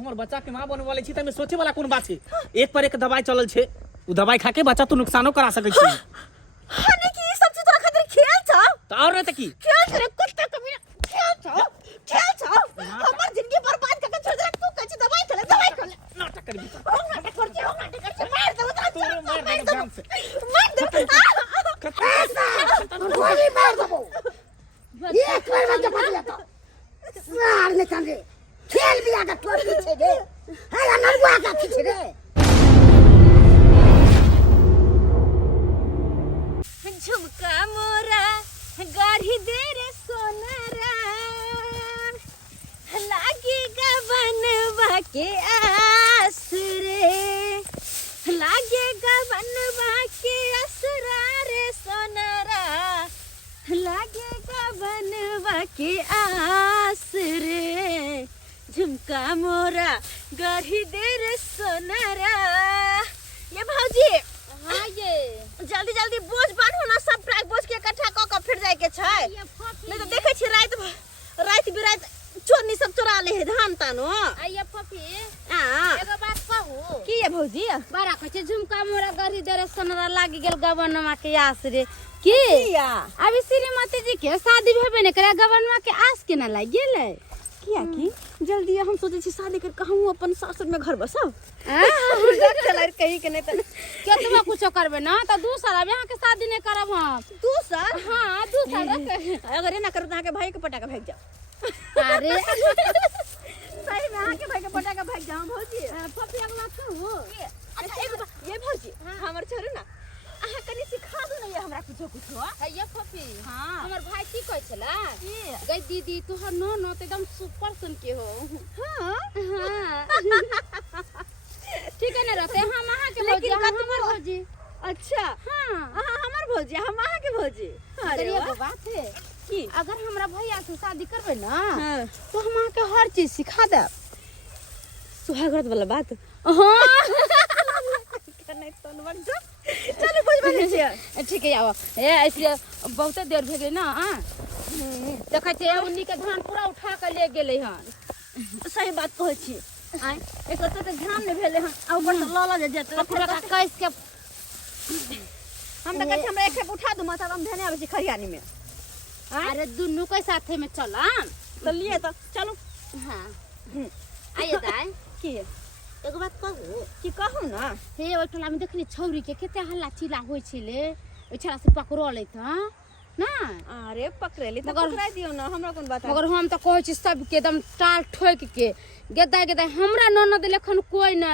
हमर बच्चा के मां बने वाले छी त में सोचे वाला कोन बात छे। एक पर एक दवाई चलल छे, उ दवाई खा के बच्चा तो नुकसानो करा सकै छी। हाने की ई सब चीज तोरा खातिर खेल छ त और न त की खेल करे कुत्ता कमीना खेल छ हमर जिंदगी बर्बाद करके छोड़ दे। तू कछ दवाई खा ले नाटक कर नाटक कर मार दे बता तू मार दे जान से मार दे गोली मार दबो एक बार में जब लेता सार ले कांगे खेल भी आगा तोड़ पीछे रे है नरवा का पीछे रे। झुमका मोरा गाढ़ी दे रे सोनारा लागेगा बनवा के आस रे लागेगा बनवा के असरा रे सोनारा लागेगा बनवा के आस रे झुमका मोरा गाढ़ी दे रे सोनारा। ये भौजी हाँ ये जल्दी जल्दी बोझ बांधो ना, सब ट्रक बोझ के इकट्ठा क के फिर जाए के छै। नहीं तो देखे छी रात बिरात चोरनी सब चोरा ले है धान तानो। आइए फफी हां एगो बात कहू की है भौजी बड़ा कहे झुमका मोरा गरी दरे सोनरा लागी गेल गवनमा के आस रे की किया अभी श्रीमती जी के शादी भेबे ने करे गवनमा के आस के ना लाग गेले किया की जल्दी हम सोचे छी शादी कर कहूं अपन सासुर में घर बसाओ। चला कहीं के नहीं त के तुम कुछ करबे ना त दूसरा अब यहाँ के शादी नहीं करब हम। तू सर हाँ दूसरा अगर ये ना करो त के भाई के पटाका भाग जाओ। अरे सही में आके भाई के पटाका भाग जाओ भौजी। फफी एक बात कहू अच्छा ये भौजी हमर छोरू ना अहाँ कनी सिखा दो ना ये हमरा कुछो ये फफी हां हमर भाई की कहै छला की गई दीदी तोहर नो तो एकदम सुपर सन के हो। हां हाँ ठीक है ना रहते हम अहाँ के भौजी लेकिन हम कतबो हमर भौजी। अच्छा हाँ अहाँ हमर भौजी हम अहाँ के भौजी। अरे अरे ये वाह बात है की अगर हमरा भैया से शादी करबे ना हां तो हम अहाँ के हर चीज सिखा दे। सुहागरात वाला बात हाँ नहीं तो बन जा चलो कुछ बने छी। ठीक है आओ ए ऐसे बहुत देर भे गेल ना हां देखै छै उन्नी के धान पूरा उठा के ले गेलै हन। सही बात कहै छी। आय एक तो ध्यान नहीं भेले हन आ ऊपर से लाला जे जेते पूरा का कैस के हम त कहै हमरा एक उठा दू माथा हम धने आबै छी खरियानी में। अरे दुनु के साथे में चलम तो लिए तो चलो हां आइए दाई की एगो बात कहू की कहू ना हे ओइ टोला में देखली छौरी के केते हल्ला चिल्ला होय छले ओइ छौरा से पकड़ले त ना। अरे पकड़ेली तो मगर- पकड़ा दियो ना हमरा कोन बात है। मगर हम त कहै छी सब के एकदम टाल ठोक के गेदा हमरा ननद लेखन कोई न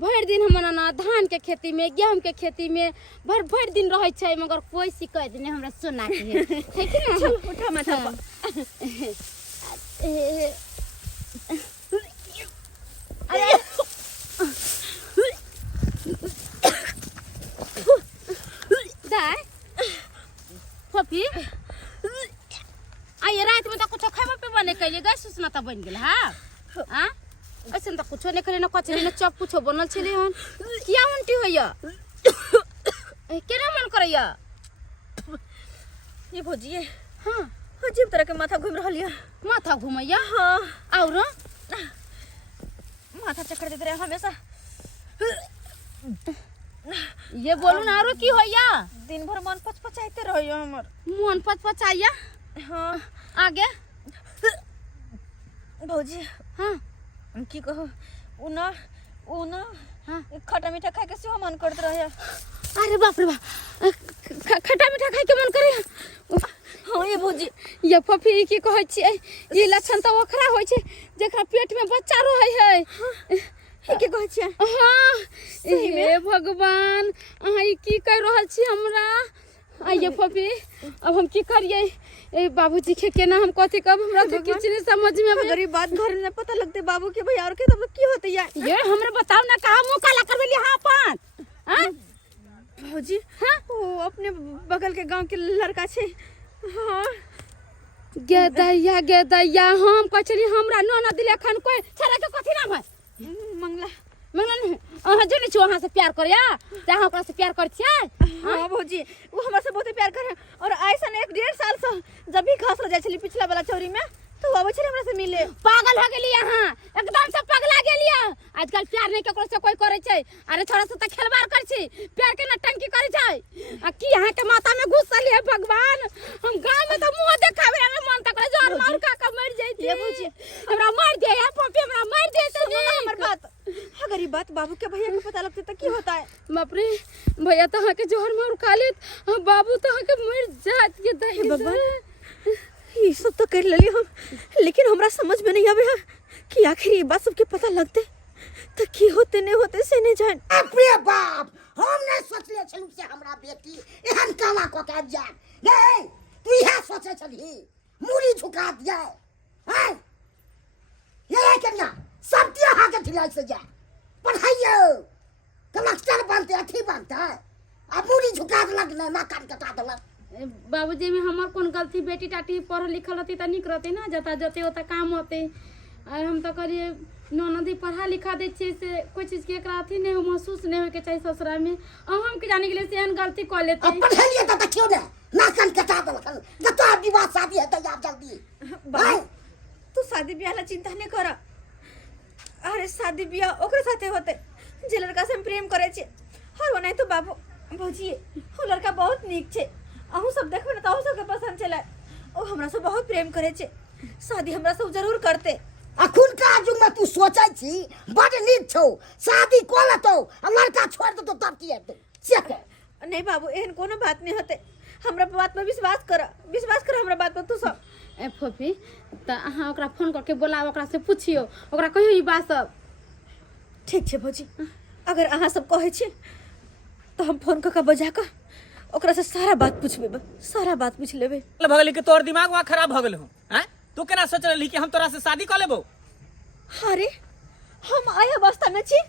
भर दिन हम ना धान के खेती में गेहूं के खेती में भर दिन रहै छै मगर कोई शिकायत नहीं हमरा सुना के है कि ना। चल उठा माथा पर। अरे दाई फफी आइए रात में तो कुछ खाबे पे बने कैले गैस सुसना त बन गेल हां हां ऐसे त कुछ नहीं करे न कचरी न चप कुछ बनल छले हन किया उल्टी होइया केना मन करैया ये भौजी ये हां अजीब तरह के माथा घूम रहल है। माथा घुमैया हां और माथा चक्कर देते रहे हमेशा। ये बोलू ना और की होइया दिन भर मन पचपचाइते रहियो हमर। मन पचपचाइया हां आगे भौजी हां हम की कहू उ ना हां खट्टा मीठा खाए के सेहो मन करत रहे। अरे बाप रे बाप खट्टा मीठा खाए के मन करे हां ये भौजी ये फफी की कहै छियै ई लक्षण त ओखरा होइ छै जेकरा पेट में बच्चा रहै है। हे के कहै छियै हाँ हे भगवान अहाँ ई की कर रहल छी हमरा आइए फफी अब हम की करिए ए बाबूजी के केना हम कथि कब हमरा तो किछ नहीं समझ में अगर ये बात घर में पता लगते बाबू के भाई और के तब की होते यार। ये हमरा बताओ ना कहां मुंह काला करबेली हां अपन हां भौजी हाँ? वो अपने बगल के गांव के लड़का छे। हां गेदैया हम कचरी हमरा ननद लेखन कोई छरा के कथि नाम है मंगला मंगलन अहाँ जने छी वहां से प्यार करया जहां ओकरा से प्यार कर छियै। हां भौजी वो हमरा से बहुत प्यार करे और ऐसा 1.5 साल से जब भी घास हो जाय छली पिछला वाला चौरी में तो आबै छले हमरा से मिले। पागल हो गेली यहाँ एकदम से पगला ले लिया आजकल प्यार नहीं केकरो से कोई करे छै अरे छोरा से त खेलबार कर छी प्यार के नटंकी करे छै आ की यहाँ के माथा में घुसल है भगवान हम गांव में तो मुंह देखावे रे मन तक जोर मार का मर जाई ये बुझी हमरा मार दे यार पपी हमरा मार दे सुनो ना हमर बात अगर ये बात बाबू के भैया को पता लगते तो की होता है बाप रे भैया तो के जोर मार खा लेत बाबू तो के मर जात के दही भगवान ये सब तो कर लेली हम लेकिन हमरा समझ में नहीं आवे कि आखिर ये बात सबके पता लगते तो की होते नहीं होते से नहीं जान अपने बाप हम नहीं सोचले छलू से हमरा बेटी एहन काला को के जान नहीं तू यह सोचे छली मूड़ी झुका दिया हैं ये कन्या सब दिया हा के ठिलाई से जा पढ़ाइयो कलेक्टर बनते अथी बनता अब मूड़ी झुका देलक ना ना कान कटा देलक बाबूजी में हमार कौन गलती बेटी टाटी पढ़ लिखल रहती तो निक रहती ना जता जते होता काम होते और हम तो करिए ननदी पढ़ा लिखा दे छे से कोई चीज के एकरा अथी नहीं महसूस नहीं होए के चाहिए ससुराल में और हम के जाने के लिए सेहन गलती कर लेते अब पढ़ाइए तो क्यों ना कान कटा देलक कतो विवाह शादी है तो आप जल्दी बाबू तू शादी ब्याह ला चिंता नहीं कर अरे शादी ब्याह ओकरे साथे होते जे लड़का से हम प्रेम करे छे और वो नहीं तो बाबू भौजी वो लड़का बहुत नीक छे अहू सब देखबे ना तो अहू सबके पसंद चला ओ हमरा से बहुत प्रेम करे छे शादी हमरा से जरूर करते अखुन का जुग में तू सोचै छी बड़ नीक छौ शादी को लेतो लड़का छोड़ दे तो तब की हेतै चेक नहीं बाबू एहन कोनो बात नहीं होते हमरा बात में विश्वास कर हमरा बात पर तू सब ए फोफी त अहाँ ओकरा फोन करके बोलाओ ओकरा से पूछियो ओकरा कहियो ई बात सब ठीक छे भौजी अगर अहाँ सब कहे छे तो हम फोन करके बजा कर ओकरा से सारा बात पूछ लेबे भगली के तोर दिमाग वहाँ खराब भ गेल हो हैं तू केना सोच रही कि हम तोरा से शादी कर लेबो अरे हम आय अवस्था में छी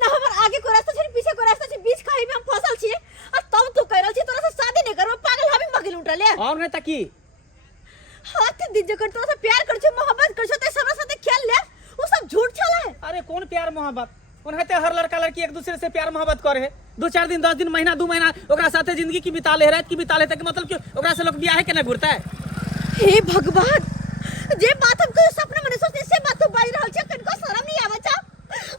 ना हमर आगे को रास्ता छै पीछे को रास्ता छै बीच खाई में हम फसल छी और तब तू कह रहल छी तोरा से शादी नहीं करबो पागल हबी मगिल उठा ले और नहीं तकी हाथ दिन जकर तोरा से प्यार कर छ मोहब्बत कर छ ते हमरा साथे खेल ले वो सब झूठ छले अरे कौन प्यार मोहब्बत उन्हें हर लड़का लड़की एक दूसरे से प्यार मोहब्बत करे है 2-4 दिन 10 दिन महीना 2 महीना ओकरा साथे जिंदगी की बिता ले रात की बिता ले तक मतलब क्यों ओकरा से लोग बियाह के ना घुरता है हे भगवान जे बात हम कोई सपना में सोचते से बात तो बाई रहल छ कनको शर्म नहीं आवे छ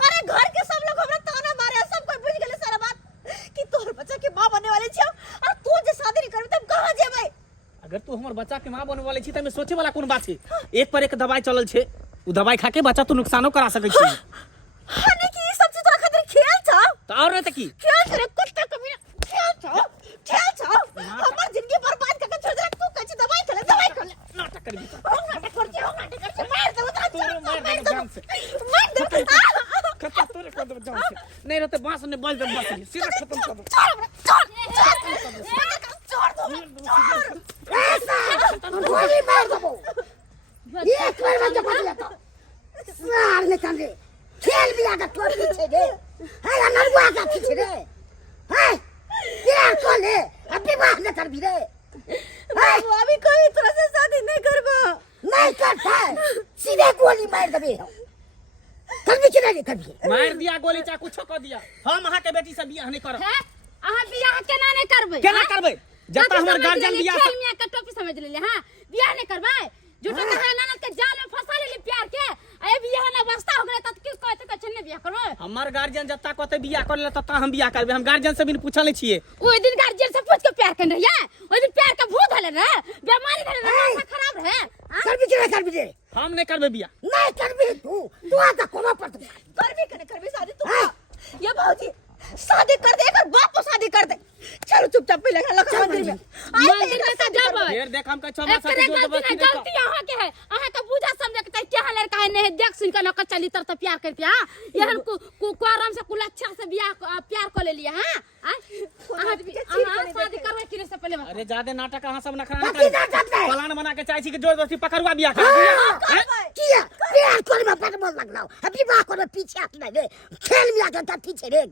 अरे घर के सब लोग हमरा ताना मारे सब कोई बुझ गेले सारा बात कि तोहर बच्चा के मां बनने वाले छ और तू जे शादी नहीं करबे तब कहां जेबै अगर तू हमर बच्चा के मां बनने वाले छी त में सोचे वाला कौन बात है एक पर एक दवाई चलल छे उ दवाई खा के बच्चा तू नुकसानो करा सकै छी हाने की सब चीज तोरा खातिर खेल छ तो और नहीं तकी खेल रे कुत्ता कभी खेल छ हमर जिंदगी बर्बाद करके छोड़ दे तू कछ दवाई खा ले नाटक कर भी नाटक कर छ मार दे मार दे जान से खत्म तोरे कर दे जान से नहीं रहते बांस ने बज दे बांस सीधा खत्म कर दो गोली मार दबो एक बार में जब लेता सार ने कांदे खेल भी आगा तोर पीछे रे है नरवा का पीछे रे है यार कौन है अभी बात न कर भी रे बाबू अभी कोई तरह से शादी नहीं करबो नहीं करता सीधे गोली मार दबे कर भी नहीं कर भी मार दिया गोली चा कुछ कर दिया हम अहाँ के बेटी से बियाह नहीं करब है अहाँ बियाह केना नहीं करबै केना करबै जब तक हमर गार्जियन बियाह खेल मियां के टोपी समझ लेले हां बियाह नहीं करबै झूठो कहा ननद के जाल में फंसा लेली प्यार के ए बियाह ना वास्ता हो गेले त की कहते के छने बियाह करबै हमर गार्जियन जब तक कहते बियाह कर ले तब तक हम बियाह करबे हम गार्जियन से भी पूछले छिए ओइ दिन गार्जियन से पूछ के प्यार कर रहिया ओइ दिन प्यार का भूत हले रे बीमारी धरे रे माथा खराब रहे कर भी रे हम नहीं करबे बियाह नहीं कर भी तू आजा कोनो पर करबी शादी तू ये भौजी शादी कर दे एक बाप को शादी कर दे चलो चुपचाप पे लगा मंदिर में मंदिर में से जब फिर देख हम का 6 मास से जो गलती अहाँ के है अहाँ के बुझा समझ के क्या लड़का है नहीं देख सुन के न चली तर तो प्यार करके हां यहन को आराम से कुल अच्छा से बियाह प्यार कर ले लिया हां अहाँ शादी करवे कि से पहले अरे ज्यादा नाटक अहाँ सब नखरा कर प्लान बना के चाहे छी कि जोर जबरदस्ती पकड़वा बियाह कर किया प्यार कर में बड़ मन लगना अभी बात कर पीछे हट नहीं रे खेल में आके पीछे रे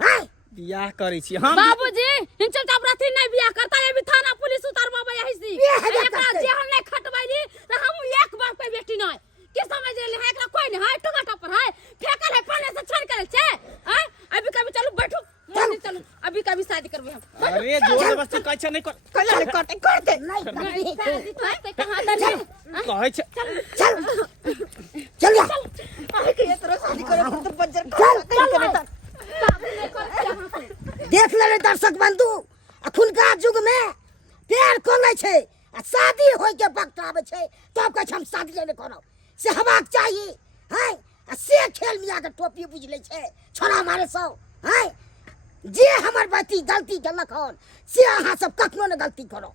हां बियाह करै छी हम बाबूजी इन चलता अपराधी नहीं बियाह करता है भी थाना पुलिस उतार बाबा यही सी एकरा जेहन नहीं खटबैली त हम एक बार पे बेटी नहीं के समझ ले है एकरा कोई नहीं है टुकटा पर है फेकल है पानी से छन कर छे हैं अभी कभी चलो बैठो मंदिर चलो अभी कभी शादी करबे हम अरे जोर जबरदस्ती कहै छै नहीं कर दे नहीं शादी तो कहां दे कहै छै चल चल आए के तोरा शादी करे तो बंजर चल, करे त देख ले दर्शक बंधु अखुनका युग में प्यार कोने छे आ शादी होय के वक्त आवे छे तब कह हम शादी ले करब से हवाक चाहिए हैं आ से खेल मिया के टोपी बुझ ले छे छोरा मारे सब हैं जे हमर बेटी गलती केलक हन से अहाँ सब कखनो न गलती करो